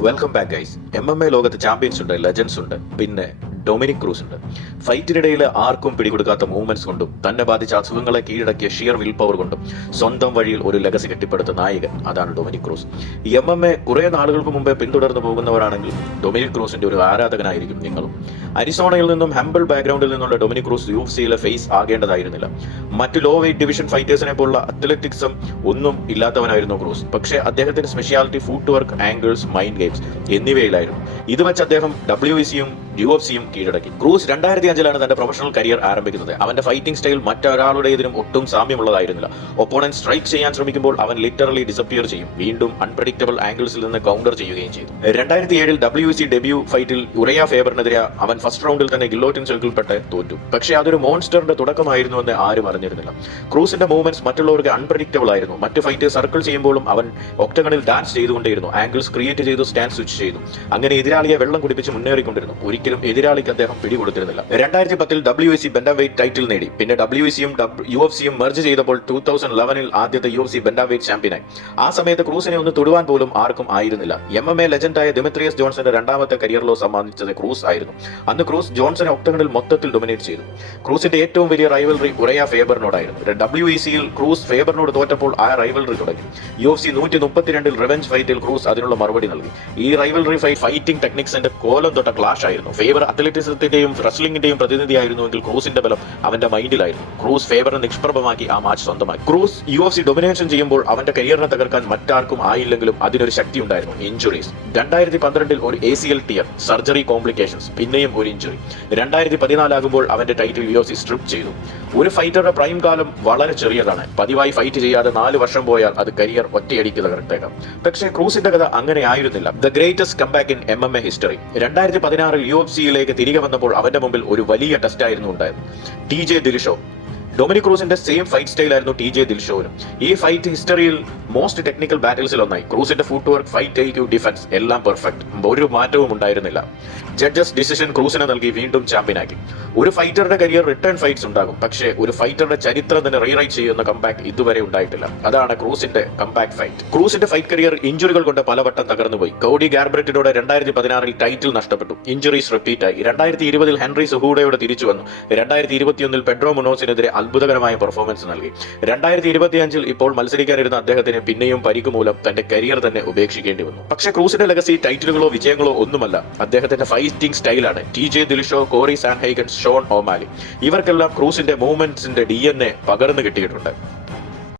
Welcome back guys M M A ലോകത്ത് champions ഉണ്ട് legends ഉണ്ട്. പിന്നെ ഡൊമിനിക് ക്രൂസ് ഉണ്ട്. ഫൈറ്റിനിടയിൽ ആർക്കും പിടികൊടുക്കാത്ത മൂവ്മെന്റ്സ് കൊണ്ടും തന്നെ ബാധിച്ച അസുഖങ്ങളെ കീഴടക്കിയ ഷിയർ വിൽ പവർ കൊണ്ടും സ്വന്തം വഴിയിൽ ഒരു ലഗസി കെട്ടിപ്പടുത്ത നായകൻ അതാണ് Dominic Cruz. M M A കുറെ നാളുകൾക്ക് മുമ്പേ പിന്തുടർന്നു പോകുന്നവരാണെങ്കിൽ ഡൊമിനിക് ക്രൂസിന്റെ ഒരു ആരാധകനായിരിക്കും നിങ്ങളും. അരിസോണയിൽ നിന്നും ഹംബിൾ ബാക്ക്ഗ്രൗണ്ടിൽ നിന്നുള്ള ഡൊമിനിക് ക്രൂസ് യു എഫ് സിയിലെ ഫേസ് ആകേണ്ടതായിരുന്നില്ല. മറ്റ് ലോ വെയിറ്റ് ഡിവിഷൻ ഫൈറ്റേഴ്സിനെ പോലുള്ള അത്ലറ്റിക്സും ഒന്നും ഇല്ലാത്തവനായിരുന്നു ക്രൂസ്. പക്ഷേ അദ്ദേഹത്തിന്റെ speciality footwork angles mind games എന്നിവയിലായിരുന്നു. ഇത് വെച്ച് അദ്ദേഹം ഡബ്ല്യു സിയും യു സിയും കീഴടക്കി. ക്രൂസ് രണ്ടായിരത്തി അഞ്ചിലാണ് തന്റെ പ്രൊഫഷണൽ കരിയർ ആരംഭിക്കുന്നത്. അവന്റെ ഫൈറ്റിംഗ് സ്റ്റൈൽ മറ്റൊരാളുടേതിനും ഒട്ടും സാമ്യമുള്ളതായിരുന്നില്ല. ഒപ്പോണൻ സ്ട്രൈക്ക് ചെയ്യാൻ ശ്രമിക്കുമ്പോൾ അവൻ ലിറ്ററലി ഡിസപ്പിയർ ചെയ്യും. വീണ്ടും അൺപ്രഡിക്റ്റബിൾ ആംഗിൾസിൽ നിന്ന് കൗണ്ടർ ചെയ്യുകയും ചെയ്തു. രണ്ടായിരത്തി ഏഴിൽ ഡബ്ല്യു സി ഡെബ്യൂ ഫൈറ്റിൽ ഉറയ ഫേബറിനെതിരെ അവൻ ഫസ്റ്റ് റൗണ്ടിൽ തന്നെ ഗില്ലോട്ടിൻ സർക്കിൾപ്പെട്ട് തോറ്റു. പക്ഷേ അതൊരു മോൺസ്റ്ററിന്റെ തുടക്കമായിരുന്നുവെന്ന് ആരും അറിഞ്ഞിരുന്നില്ല. ക്രൂസിന്റെ മൂവ്മെന്റ്സ് മറ്റുള്ളവർക്ക് അൺപ്രഡിക്റ്റബിൾ ആയിരുന്നു. മറ്റ് ഫൈറ്റ് സർക്കിൾ ചെയ്യുമ്പോഴും അവൻ ഒക്ടഗണിൽ ഡാൻസ് ചെയ്തുകൊണ്ടേയിരുന്നു. ആംഗിൾസ് ക്രിയേറ്റ് ചെയ്തു സ്റ്റാൻഡ് സ്വിച്ച് ചെയ്തു. അങ്ങനെ എതിരാളിയെ വെള്ളം കുടിപ്പിച്ച് മുന്നേറിക്കൊണ്ടിരുന്നു. ഒരിക്കലും എതിരാളിക്ക് അദ്ദേഹം പിടികൊടുത്തിരുന്നില്ല. രണ്ടായിരത്തി പത്തിൽ W S C bantamweight title നേടി. പിന്നെ ഡബ്ല്യു എസ് സിയും യു എഫ് സിയും മെർജ് ചെയ്തപ്പോൾ ടൂ തൗസൻഡ് ലെവനിൽ ആദ്യത്തെ യു എഫ് സി ബെൻഡാവെയ്റ്റ് ചാമ്പ്യനായി ആ സമയത്ത് ക്രൂസിനെ ഒന്ന് തൊടുവാൻ പോലും ആർക്കും ആയിരുന്നില്ല. എം എം എ ലെജൻഡായ ദിമിത്രിയസ് ജോൺസന്റെ രണ്ടാമത്തെ കരിയറിലോ സമ്മാനിച്ചത് ക്രൂസ് ആയിരുന്നു. അന്ന് ക്രൂസ് ജോൺസനെ ഒക്ടഗണിൽ മൊത്തത്തിൽ ഡൊമിനേറ്റ് ചെയ്തു. ക്രൂസിന്റെ ഏറ്റവും വലിയ റൈവൽറി ഉറയ ഫേബറിനോടായിരുന്നു. ഡബ്ല്യു ഇ സിയിൽ ക്രൂസ് ഫേബറിനോട് തോറ്റപ്പോൾ ആ റൈവൽറി തുടങ്ങി. യു എഫ് സി നൂറ്റി മുപ്പത്തിരണ്ടിൽ റിവഞ്ച് ഫൈറ്റിൽ ക്രൂസ് അതിനുള്ള മറുപടി നൽകി. ഈ റൈവൽറി ഫൈറ്റ് ഫൈറ്റിംഗ് ടെക്നിക്സിന്റെ കോലം തൊട്ട ക്ലാഷ് ആയിരുന്നു. ഫേബർ അത്ലറ്റിസത്തിന്റെയും റസ്ലിംഗിന്റെയും പ്രതിനിധിയായിരുന്നുവെങ്കിൽ ക്രൂസിന്റെ ബലം അവന്റെ മൈൻഡിലായിരുന്നു. ക്രൂസ് ഫേവറിനെ നിഷ്പ്രഭമാക്കി ആ മാച്ച് സ്വന്തമായി. Cruz U F C domination ചെയ്യുമ്പോൾ അവന്റെ കരിയറിനെ തകർക്കാൻ മറ്റാർക്കും ആയില്ലെങ്കിലും അതിനൊരു ശക്തി ഉണ്ടായിരുന്നു ഇഞ്ചുറീസ് രണ്ടായിരത്തി പന്ത്രണ്ടിൽ ഒരു A C L T F surgery complications പിന്നെയും ഒരു ഇഞ്ചുറി രണ്ടായിരത്തി പതിനാലാകുമ്പോൾ അവന്റെ title U F C strip ചെയ്തു. ഒരു ഫൈറ്ററുടെ പ്രൈം കാലം വളരെ ചെറിയതാണ്. പതിവായി ഫൈറ്റ് ചെയ്യാതെ നാല് വർഷം പോയാൽ അത് കരിയർ ഒറ്റയടിക്ക് തകർത്തേക്കാം. പക്ഷേ ക്രൂസിന്റെ കഥ അങ്ങനെ ആയിരുന്നില്ല. The greatest comeback in M M A history രണ്ടായിരത്തി പതിനാറിൽ യു എഫ് സിയിലേക്ക് തിരികെ വന്നപ്പോൾ അവന്റെ മുമ്പിൽ ഒരു വലിയ ടെസ്റ്റ് ആയിരുന്നു ഉണ്ടായത്. ടി ജെ ദിലിഷോ ഡൊമിനിക് ക്രൂസിന്റെ സെയിം ഫൈറ്റ് സ്റ്റൈൽ ആയിരുന്നു ടി ജെ ദിൽഷോനും ഈ ഫൈറ്റ് ഹിസ്റ്ററിയിൽ മോസ്റ്റ് ടെക്നിക്കൽ ബാറ്റിൽസിൽ ഒന്നായി. ക്രൂസിന്റെ footwork fight take defence എല്ലാം പെർഫെക്റ്റ് ഒരു മാറ്റവും ഉണ്ടായിരുന്നില്ല. ജഡ്ജസ് ഡിസിഷൻ ക്രൂസിനെ നൽകി വീണ്ടും ചാമ്പ്യനാക്കി ഒരു ഫൈറ്ററുടെ കരിയർ റിട്ടേൺ ഫൈറ്റ്സ് ഉണ്ടാകും. പക്ഷേ ഒരു ഫൈറ്ററുടെ ചരിത്രം തന്നെ റീറൈറ്റ് ചെയ്യുന്ന കമ്പാക്ട് ഇതുവരെ ഉണ്ടായിട്ടില്ല. അതാണ് ക്രൂസിന്റെ കമ്പാക്ട് ഫൈറ്റ് ക്രൂസിന്റെ ഫൈറ്റ് കരിയർ ഇഞ്ചുറികൾ കൊണ്ട് പലവട്ടം തകർന്നുപോയി. കോഡി ഗാർബ്രറ്റിനോട് രണ്ടായിരത്തി പതിനാറിൽ ടൈറ്റിൽ നഷ്ടപ്പെട്ടു. ഇഞ്ചുറീസ് റിപ്പീറ്റായി രണ്ടായിരത്തി ഇരുപതിൽ ഹെൻറി സുഹൂഡയോട് തിരിച്ചു വന്നു. രണ്ടായിരത്തി ഇരുപത്തിയൊന്നിൽ പെഡ്രോ മുനോസിനെതിരെ അത്ഭുതകരമായ പെർഫോമൻസ് നൽകി. രണ്ടായിരത്തി ഇരുപത്തിയഞ്ചിൽ ഇപ്പോൾ മത്സരിക്കാനിരുന്ന അദ്ദേഹത്തിന് പിന്നെയും പരിക്ക് മൂലം തന്റെ കരിയർ തന്നെ ഉപേക്ഷിക്കേണ്ടി വന്നു. പക്ഷേ ക്രൂസിന്റെ ലെഗസി ടൈറ്റിലുകളോ വിജയങ്ങളോ ഒന്നുമല്ല. അദ്ദേഹത്തിന്റെ ഫൈറ്റിംഗ് സ്റ്റൈലാണ് T J Dillashaw Cory Sandhagen Sean O'Malley ഇവർക്കെല്ലാം ക്രൂസിന്റെ മൂവ്മെന്റ്സിന്റെ ഡി എൻ എ പകർന്നു കിട്ടിയിട്ടുണ്ട്.